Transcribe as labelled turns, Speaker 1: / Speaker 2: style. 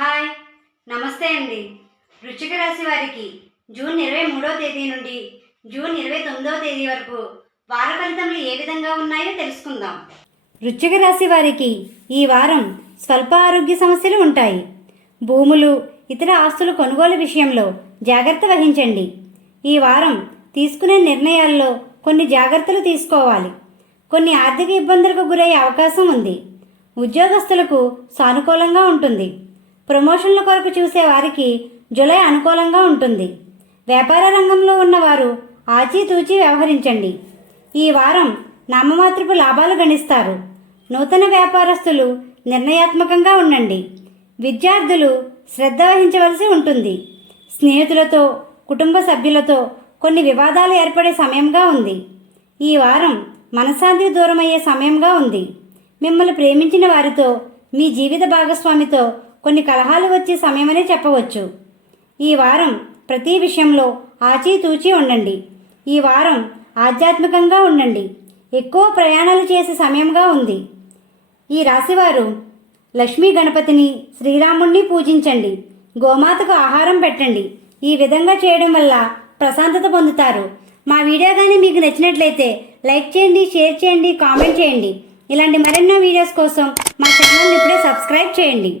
Speaker 1: Hi నమస్తే అండి. వృశ్చిక రాశి వారికి జూన్ ఇరవై మూడో తేదీ నుండి జూన్ ఇరవై తొమ్మిదో తేదీ వరకు వార ఫలితములు ఏ విధంగా ఉన్నాయో తెలుసుకుందాం. వృశ్చిక రాశి వారికి ఈ వారం స్వల్ప ఆరోగ్య సమస్యలు ఉంటాయి. భూములు ఇతర ఆస్తులు కొనుగోలు విషయంలో జాగ్రత్త వహించండి. ఈ వారం తీసుకునే నిర్ణయాల్లో కొన్ని జాగ్రత్తలు తీసుకోవాలి. కొన్ని ఆర్థిక ఇబ్బందులకు గురయ్యే అవకాశం ఉంది. ఉద్యోగస్తులకు సానుకూలంగా ఉంటుంది. ప్రమోషన్ల కొరకు చూసే వారికి జులై అనుకూలంగా ఉంటుంది. వ్యాపార రంగంలో ఉన్నవారు ఆచితూచి వ్యవహరించండి. ఈ వారం నామమాత్రపు లాభాలు గణిస్తారు. నూతన వ్యాపారస్తులు నిర్ణయాత్మకంగా ఉండండి. విద్యార్థులు శ్రద్ధ వహించవలసి ఉంటుంది. స్నేహితులతో కుటుంబ సభ్యులతో కొన్ని వివాదాలు ఏర్పడే సమయంగా ఉంది. ఈ వారం మనశ్శాంతికి దూరమయ్యే సమయంగా ఉంది. మిమ్మల్ని ప్రేమించిన వారితో మీ జీవిత భాగస్వామితో కొన్ని కలహాలు వచ్చే సమయమనే చెప్పవచ్చు. ఈ వారం ప్రతి విషయంలో ఆచితూచి ఉండండి. ఈ వారం ఆధ్యాత్మికంగా ఉండండి. ఎక్కువ ప్రయాణాలు చేసే సమయంగా ఉంది. ఈ రాశివారు లక్ష్మీ గణపతిని శ్రీరాముణ్ణి పూజించండి. గోమాతకు ఆహారం పెట్టండి. ఈ విధంగా చేయడం వల్ల ప్రశాంతత పొందుతారు. మా వీడియో కానీ మీకు నచ్చినట్లయితే లైక్ చేయండి షేర్ చేయండి కామెంట్ చేయండి. ఇలాంటి మరెన్నో వీడియోస్ కోసం మా ఛానల్ని ఇప్పుడే సబ్స్క్రైబ్ చేయండి.